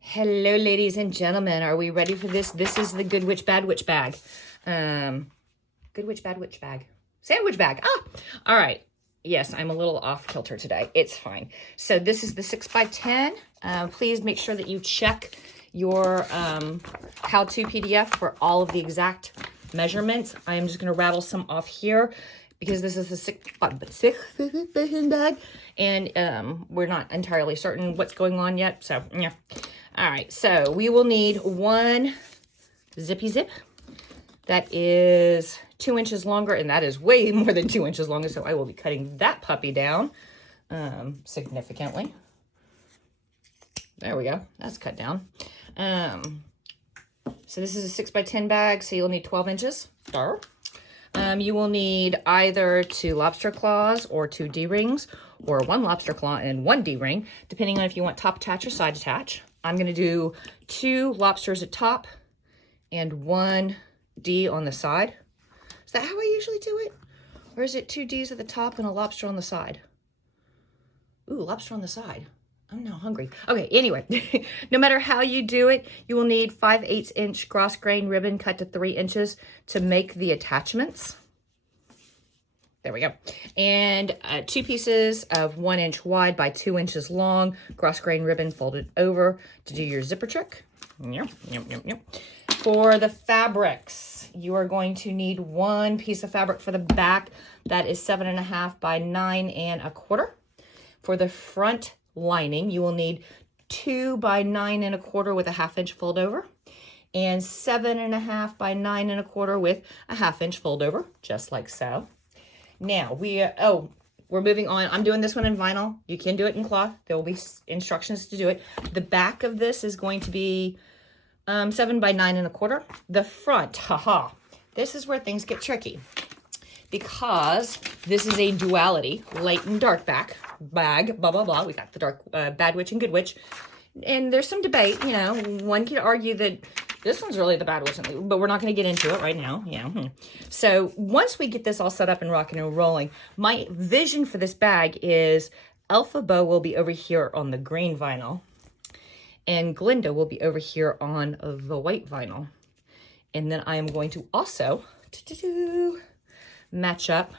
Hello, ladies and gentlemen. Are we ready for this? This is the Good Witch, Bad Witch bag. Good Witch, Bad Witch bag. Sandwich bag. All right. Yes, I'm a little off kilter today. It's fine. So this is the 6x10. Please make sure that you check your how-to PDF for all of the exact measurements. I am just going to rattle some off here because this is the 6x10 bag, and we're not entirely certain what's going on yet. So, yeah. All right, so we will need one zippy zip that is 2 inches longer, and that is way more than 2 inches longer, so I will be cutting that puppy down significantly. There we go. That's cut down. So this is a 6x10 bag, so you'll need 12 inches. You will need either 2 lobster claws or 2 D-rings, or 1 lobster claw and 1 D-ring, depending on if you want top attach or side attach. I'm going to do 2 lobsters at top and 1 D on the side. Is that how I usually do it? Or is it 2 Ds at the top and a lobster on the side? Ooh, lobster on the side. I'm now hungry. Okay, anyway, no matter how you do it, you will need 5/8 inch cross grain ribbon cut to 3 inches to make the attachments. There we go. And 2 pieces of 1 inch wide by 2 inches long cross grain ribbon folded over to do your zipper trick. Yep. For the fabrics, you are going to need 1 piece of fabric for the back that is 7.5 by 9.25. For the front lining, you will need 2 by 9.25 with a 1/2 inch fold over, and 7.5 by 9.25 with a 1/2 inch fold over, just like so. Now we're moving on. I'm doing this one in vinyl. You can do it in cloth. There will be instructions to do it. The back of this is going to be 7 by 9.25. The front, this is where things get tricky, because this is a duality, light and dark bag, blah, blah, blah. We got the dark, bad witch and good witch. And there's some debate, you know, one could argue that this one's really the bad witch, but we're not going to get into it right now. Yeah. So once we get this all set up and rocking and rolling, my vision for this bag is Elphinda will be over here on the green vinyl, and Glinda will be over here on the white vinyl. And then I am going to also match up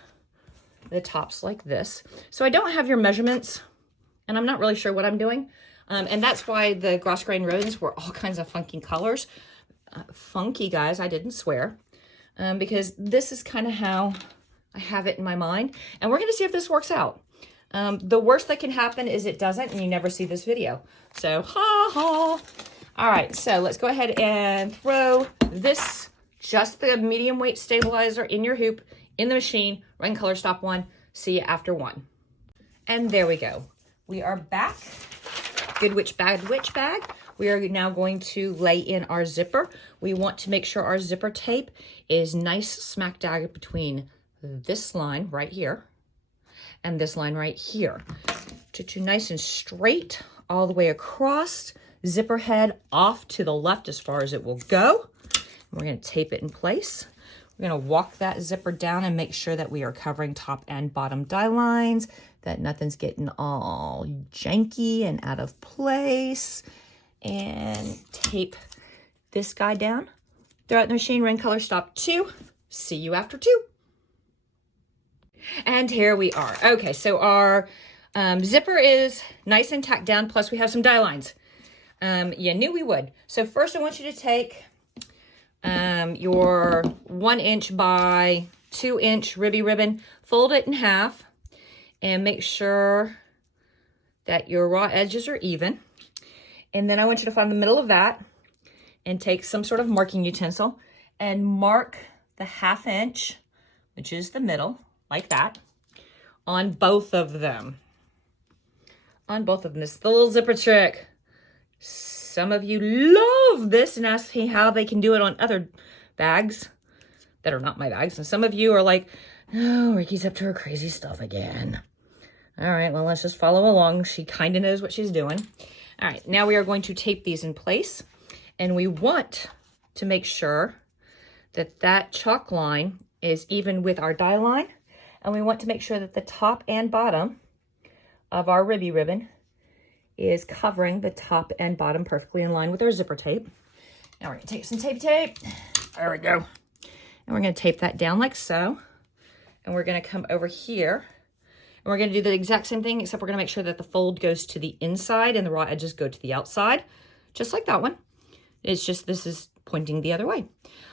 the tops like this. So I don't have your measurements, and I'm not really sure what I'm doing. And that's why the cross grain ribbons were all kinds of funky colors. Funky, guys, I didn't swear. Because this is kind of how I have it in my mind. And we're going to see if this works out. The worst that can happen is it doesn't, and you never see this video. So, ha. All right, so let's go ahead and throw this, just the medium weight stabilizer, in your hoop, in the machine, run color stop 1. See you after 1. And there we go. We are back. Good Witch, Bad Witch bag. We are now going to lay in our zipper. We want to make sure our zipper tape is nice smack dab between this line right here and this line right here. To nice and straight all the way across. Zipper head off to the left as far as it will go. We're going to tape it in place. We're going to walk that zipper down and make sure that we are covering top and bottom die lines, that nothing's getting all janky and out of place. And tape this guy down. Throw it in the machine, run color stop 2. See you after 2. And here we are. Okay, so our zipper is nice and tacked down, plus we have some die lines. You knew we would. So first I want you to take your 1 inch by 2 inch ribby ribbon, fold it in half, and make sure that your raw edges are even. And then I want you to find the middle of that and take some sort of marking utensil and mark the 1/2 inch, which is the middle, like that, on both of them. On both of them. This is the little zipper trick. Some of you love this and ask me how they can do it on other bags that are not my bags. And some of you are like, oh, Ricky's up to her crazy stuff again. All right, well, let's just follow along. She kind of knows what she's doing. All right, now we are going to tape these in place, and we want to make sure that that chalk line is even with our die line, and we want to make sure that the top and bottom of our ribby ribbon is covering the top and bottom perfectly in line with our zipper tape. Now we're gonna take some tape. There we go. And we're gonna tape that down like so. And we're gonna come over here and we're gonna do the exact same thing, except we're gonna make sure that the fold goes to the inside and the raw edges go to the outside, just like that one. It's just, this is pointing the other way.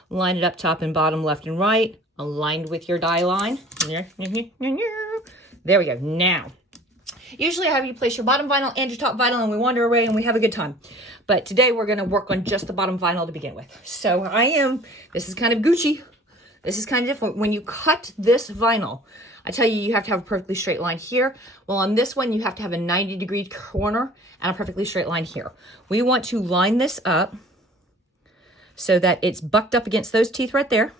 Line it up top and bottom, left and right, aligned with your die line. There we go. Now, usually I have you place your bottom vinyl and your top vinyl and we wander away and we have a good time. But today we're gonna work on just the bottom vinyl to begin with. So this is kind of Gucci. This is kind of different. When you cut this vinyl, I tell you, you have to have a perfectly straight line here. Well, on this one, you have to have a 90-degree corner and a perfectly straight line here. We want to line this up so that it's bucked up against those teeth right there.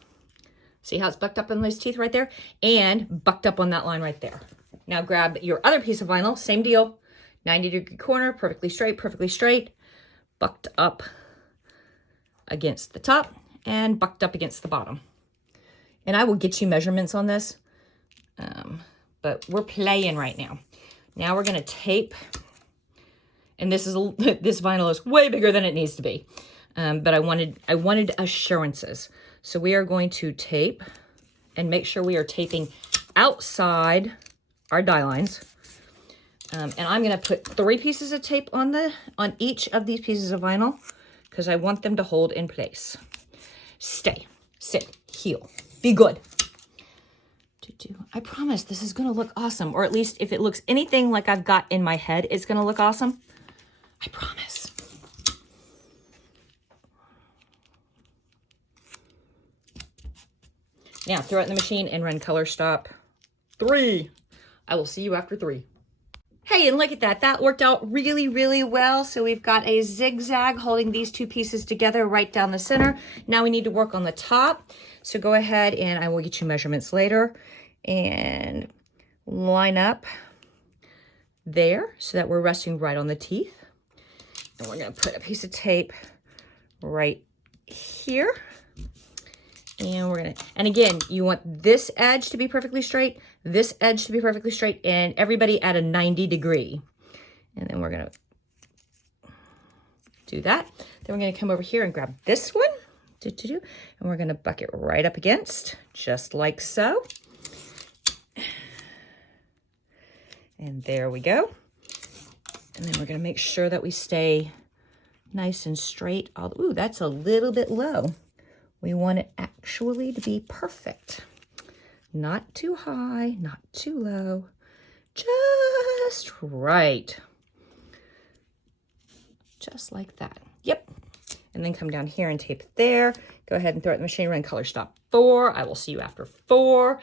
See how it's bucked up on those teeth right there? And bucked up on that line right there. Now grab your other piece of vinyl, same deal. 90-degree corner, perfectly straight, bucked up against the top and bucked up against the bottom. And I will get you measurements on this, but we're playing right now. Now we're gonna tape, and this vinyl is way bigger than it needs to be. But I wanted assurances. So we are going to tape and make sure we are taping outside our die lines. And I'm gonna put 3 pieces of tape on each of these pieces of vinyl because I want them to hold in place. Stay, sit, heel, be good. I promise this is gonna look awesome, or at least if it looks anything like I've got in my head, it's gonna look awesome. I promise. Now throw it in the machine and run color stop 3. I will see you after 3. Hey, and look at that. That worked out really, really well. So we've got a zigzag holding these 2 pieces together right down the center. Now we need to work on the top. So go ahead and I will get you measurements later and line up there so that we're resting right on the teeth. And we're gonna put a piece of tape right here. And again, you want this edge to be perfectly straight, this edge to be perfectly straight, and everybody at a 90-degree. And then we're gonna do that. Then we're gonna come over here and grab this one, and we're gonna buck it right up against, just like so. And there we go. And then we're gonna make sure that we stay nice and straight. Ooh, that's a little bit low. We want it actually to be perfect. Not too high, not too low, just right. Just like that. Yep. And then come down here and tape it there. Go ahead and throw it in the machine, run color stop 4. I will see you after 4.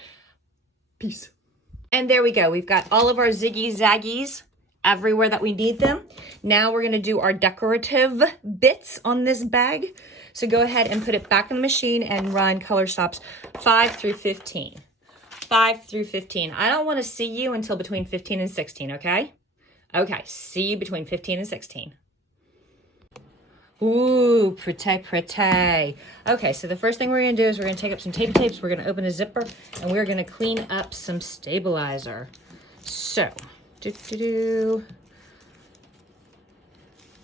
Peace. And there we go. We've got all of our ziggy zaggies everywhere that we need them. Now we're gonna do our decorative bits on this bag. So go ahead and put it back in the machine and run color stops 5 through 15. 5 through 15. I don't want to see you until between 15 and 16, okay? Okay, see you between 15 and 16. Ooh, pretty. Okay, so the first thing we're going to do is we're going to take up some tapey tapes. We're going to open a zipper, and we're going to clean up some stabilizer. So,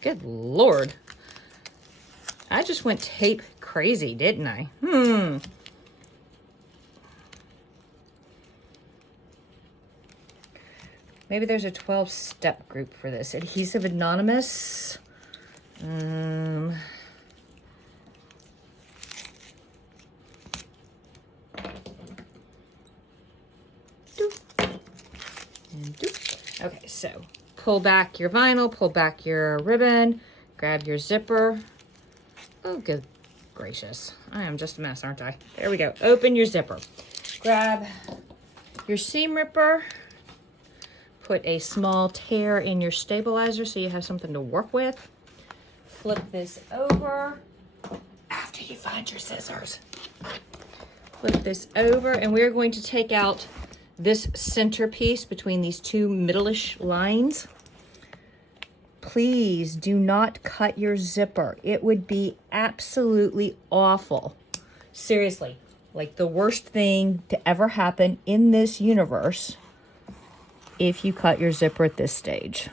good Lord. I just went tape crazy, didn't I? Maybe there's a 12-step group for this. Adhesive Anonymous. Okay, so pull back your vinyl, pull back your ribbon, grab your zipper. Oh, good gracious. I am just a mess, aren't I? There we go. Open your zipper. Grab your seam ripper. Put a small tear in your stabilizer so you have something to work with. Flip this over after you find your scissors. Flip this over, and we're going to take out this centerpiece between these 2 middle-ish lines. Please do not cut your zipper. It would be absolutely awful. Seriously, like the worst thing to ever happen in this universe if you cut your zipper at this stage.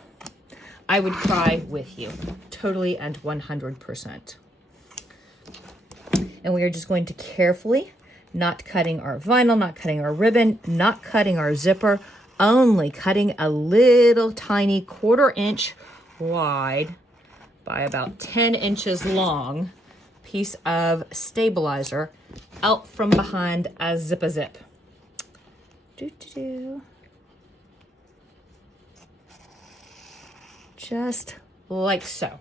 I would cry with you, totally and 100%. And we are just going to carefully, not cutting our vinyl, not cutting our ribbon, not cutting our zipper, only cutting a little tiny 1/4 inch wide by about 10 inches long piece of stabilizer out from behind a zip. Just like so.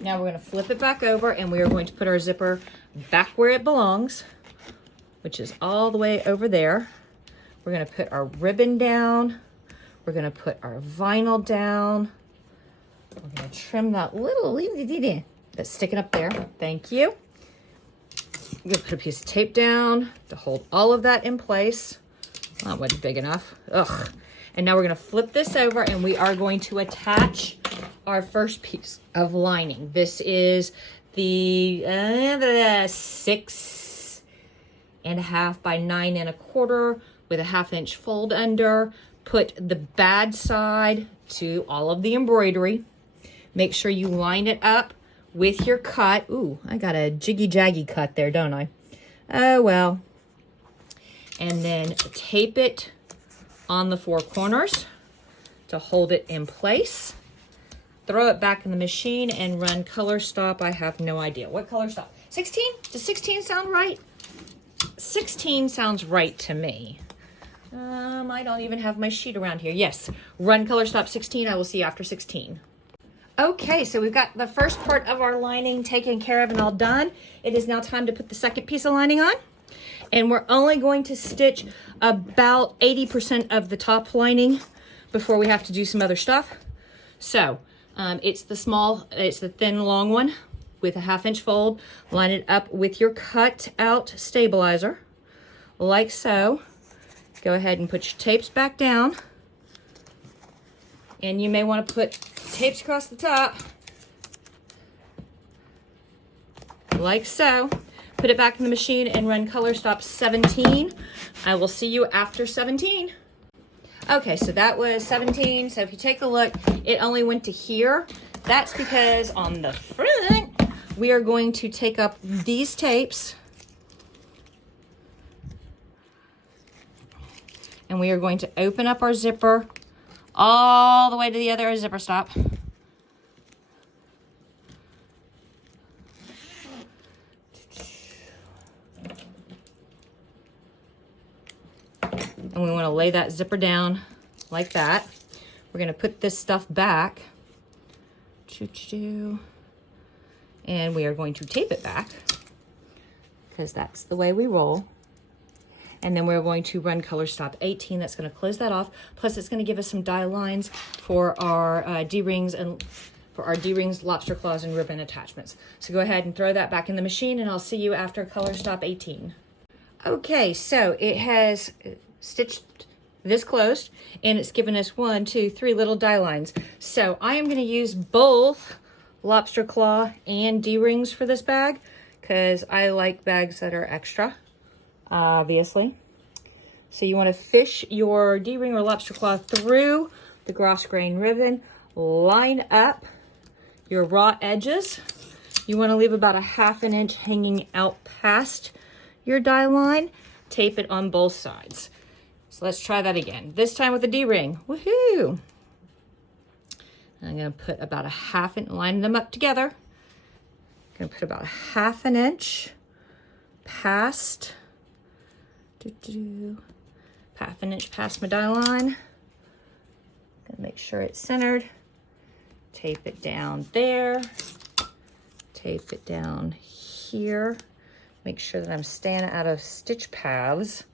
Now we're going to flip it back over and we are going to put our zipper back where it belongs, which is all the way over there. We're going to put our ribbon down. We're going to put our vinyl down. We're going to trim that little that's sticking up there. Thank you. I'm going to put a piece of tape down to hold all of that in place. That wasn't big enough. Ugh. And now we're going to flip this over and we are going to attach our first piece of lining. This is the 6.5 by 9.25 with a 1/2 inch fold under. Put the bad side to all of the embroidery. Make sure you line it up with your cut. Ooh, I got a jiggy-jaggy cut there, don't I? Oh, well. And then tape it on the 4 corners to hold it in place. Throw it back in the machine and run color stop. I have no idea. What color stop? 16? Does 16 sound right? 16 sounds right to me. I don't even have my sheet around here. Yes, run color stop 16. I will see you after 16. Okay, so we've got the first part of our lining taken care of and all done. It is now time to put the second piece of lining on. And we're only going to stitch about 80% of the top lining before we have to do some other stuff. So it's the thin long one with a 1/2 inch fold. Line it up with your cut out stabilizer, like so. Go ahead and put your tapes back down. And you may want to put tapes across the top, like so. Put it back in the machine and run color stop 17. I will see you after 17. Okay, so that was 17. So if you take a look, it only went to here. That's because on the front, we are going to take up these tapes and we are going to open up our zipper all the way to the other zipper stop. And we want to lay that zipper down like that. We're going to put this stuff back. And we are going to tape it back because that's the way we roll. And then we're going to run color stop 18. That's going to close that off. Plus it's going to give us some die lines for our D-rings and for our D-rings, lobster claws, and ribbon attachments. So go ahead and throw that back in the machine and I'll see you after color stop 18. Okay, so it has stitched this closed and it's given us 1, 2, 3 little die lines. So I am going to use both lobster claw and D-rings for this bag because I like bags that are extra, obviously. So you want to fish your D-ring or lobster claw through the gross grain ribbon, line up your raw edges. You want to leave about a 1/2 inch hanging out past your die line. Tape it on both sides. So let's try that again. This time with a D-ring. Woohoo! I'm going to put about a 1/2 inch, line them up together. I'm going to put about a 1/2 inch past, 1/2 inch past my die line. Going to make sure it's centered. Tape it down there. Tape it down here. Make sure that I'm staying out of stitch paths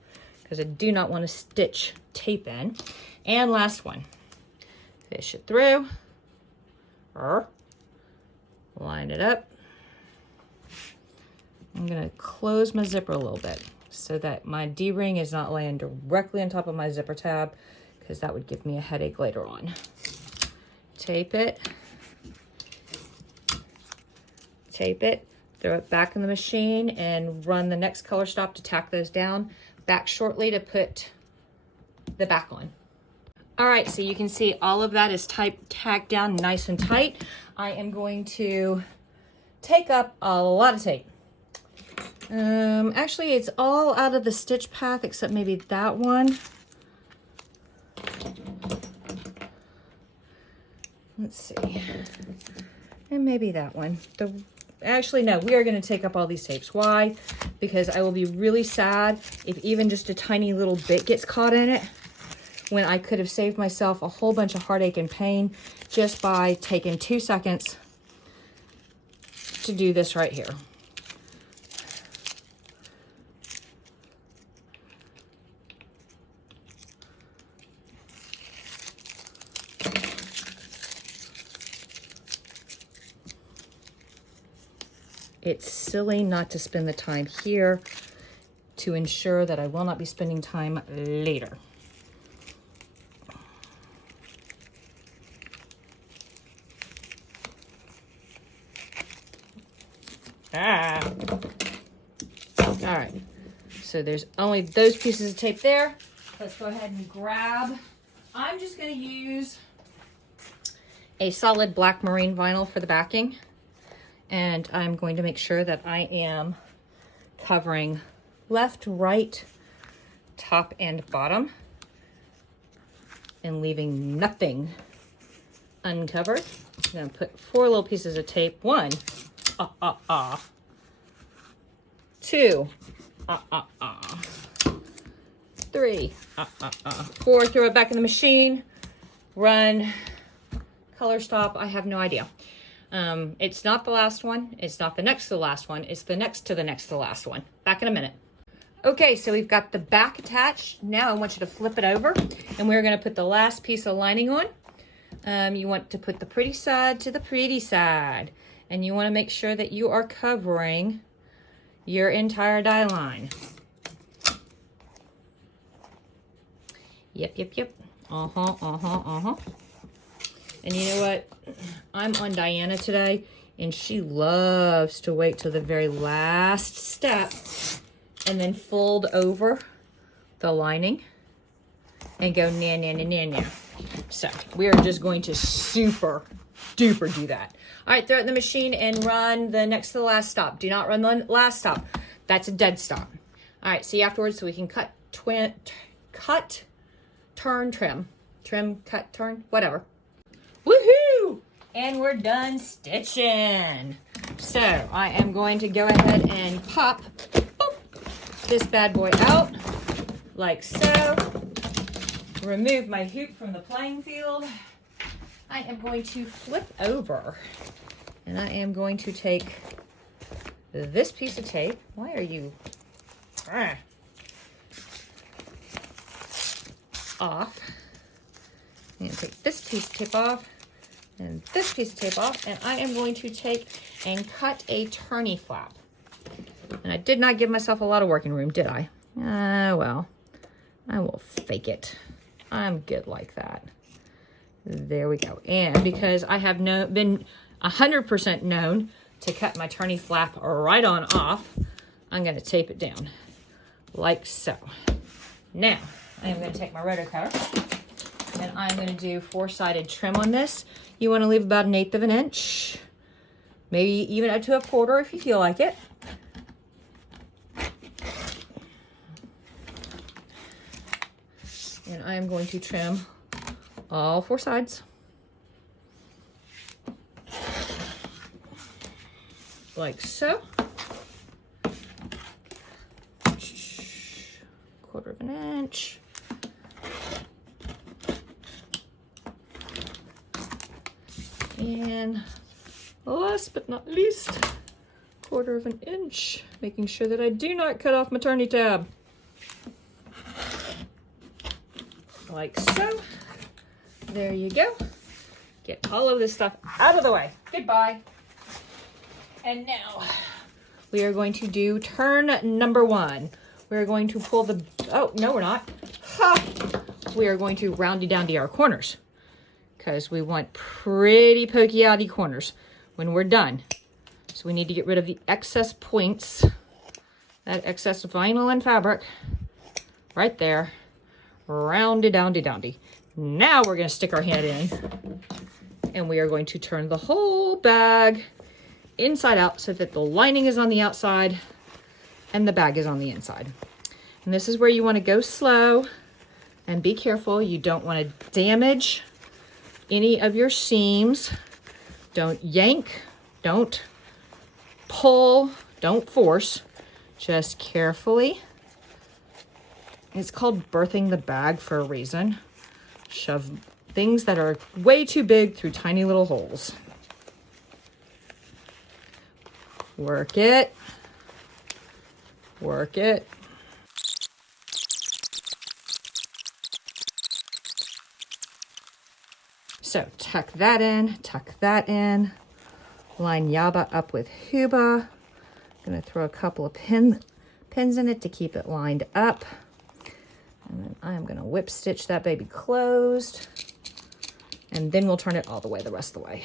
because I do not want to stitch tape in. And last one. Fish it through. Line it up. I'm going to close my zipper a little bit so that my D-ring is not laying directly on top of my zipper tab because that would give me a headache later on. Tape it. Tape it. Throw it back in the machine and run the next color stop to tack those down. Back shortly to put the back on. All right, so you can see all of that is tacked down nice and tight. I am going to take up a lot of tape. Actually, it's all out of the stitch path except maybe that one. Let's see. And maybe that one. Actually, no, we are going to take up all these tapes. Why? Because I will be really sad if even just a tiny little bit gets caught in it, when I could have saved myself a whole bunch of heartache and pain just by taking 2 seconds to do this right here. It's silly not to spend the time here to ensure that I will not be spending time later. All right, so there's only those pieces of tape there. Let's go ahead and grab. I'm just going to use a solid black marine vinyl for the backing. And I'm going to make sure that I am covering left, right, top, and bottom, and leaving nothing uncovered. I'm going to put 4 little pieces of tape. 1, 2, 3, 4. Throw it back in the machine. Run. Color stop. I have no idea. It's not the last one. It's not the next to the last one. It's the next to the next to the last one. Back in a minute. Okay, so we've got the back attached. Now I want you to flip it over, and we're going to put the last piece of lining on. You want to put the pretty side to the pretty side, and you want to make sure that you are covering your entire die line. Yep. And you know what? I'm on Diana today, and she loves to wait till the very last step and then fold over the lining and go na. So we are just going to super duper do that. All right, throw it in the machine and run the next to the last stop. Do not run the last stop. That's a dead stop. All right, see you afterwards so we can cut, turn, trim, cut, turn, whatever. Woohoo! And we're done stitching. So I am going to go ahead and pop this bad boy out like so. Remove my hoop from the playing field. I am going to flip over, and I am going to take this piece of tape. Why are you off? I'm going to take this piece of tape off and this piece of tape off, and I am going to take and cut a turny flap. And I did not give myself a lot of working room, did I? Well, I will fake it. I'm good like that. There we go. And because I have been 100% known to cut my turny flap right on off, I'm going to tape it down like so. Now, I am going to take my roto cutter, and I'm going to do 4-sided trim on this. You want to leave about 1/8 of an inch, maybe even up to 1/4 if you feel like it. And I'm going to trim all 4 sides. Like so. 1/4 of an inch. And last but not least, 1/4 of an inch, making sure that I do not cut off my turny tab. Like so. There you go. Get all of this stuff out of the way. Goodbye. And now we are going to do turn number 1. We're going to pull the, oh, no, we're not. Ha! We are going to roundy downdy our corners because we want pretty pokey outy corners when we're done. So we need to get rid of the excess points, that excess vinyl and fabric right there. Roundy downdy downdy. Now we're going to stick our hand in and we are going to turn the whole bag inside out so that the lining is on the outside and the bag is on the inside. And this is where you want to go slow and be careful. You don't want to damage any of your seams. Don't yank, don't pull, don't force, just carefully. It's called birthing the bag for a reason. Shove things that are way too big through tiny little holes. Work it. Work it. So tuck that in, line Yaba up with Huba. I'm gonna throw a couple of pins in it to keep it lined up. And then I'm gonna whip stitch that baby closed. And then we'll turn it all the way the rest of the way.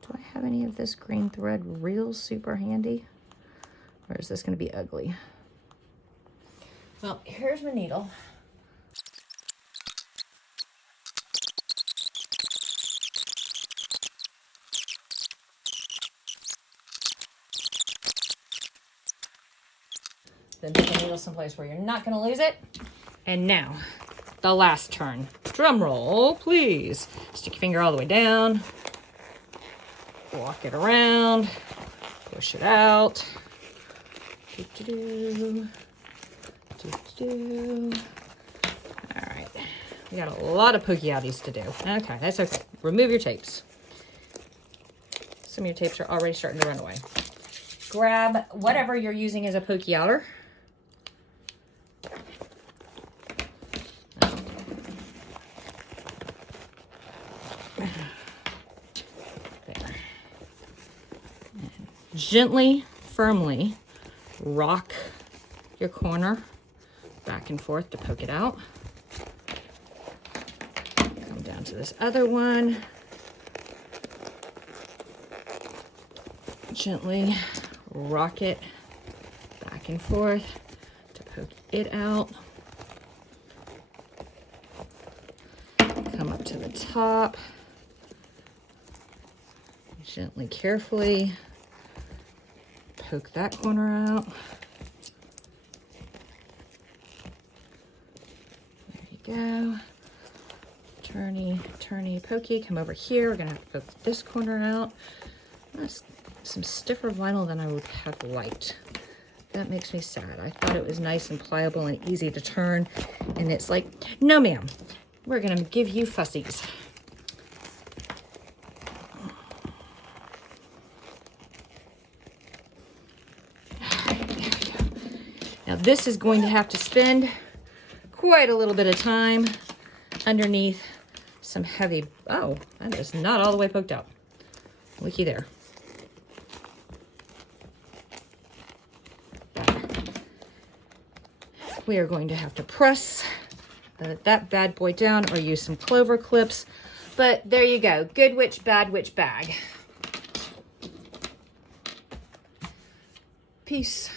Do I have any of this green thread real super handy? Or is this going to be ugly? Well, here's my needle. Then put the needle someplace where you're not going to lose it. And now, the last turn. Drum roll, please. Stick your finger all the way down. Walk it around. Push it out. All right, we got a lot of pokey outies to do. Okay, that's okay. Remove your tapes. Some of your tapes are already starting to run away. Grab whatever you're using as a pokey outer. There. And gently, firmly rock your corner back and forth to poke it out. Come down to this other one. Gently rock it back and forth to poke it out. Come up to the top. Gently, carefully poke that corner out. There you go. Turny, turny, pokey. Come over here. We're gonna have to poke this corner out. That's some stiffer vinyl than I would have liked. That makes me sad. I thought it was nice and pliable and easy to turn, and it's like, no ma'am, we're gonna give you fussies. Now this is going to have to spend quite a little bit of time underneath some heavy, oh, that is not all the way poked out. Looky there. We are going to have to press that bad boy down or use some clover clips. But there you go, good witch, bad witch bag. Peace.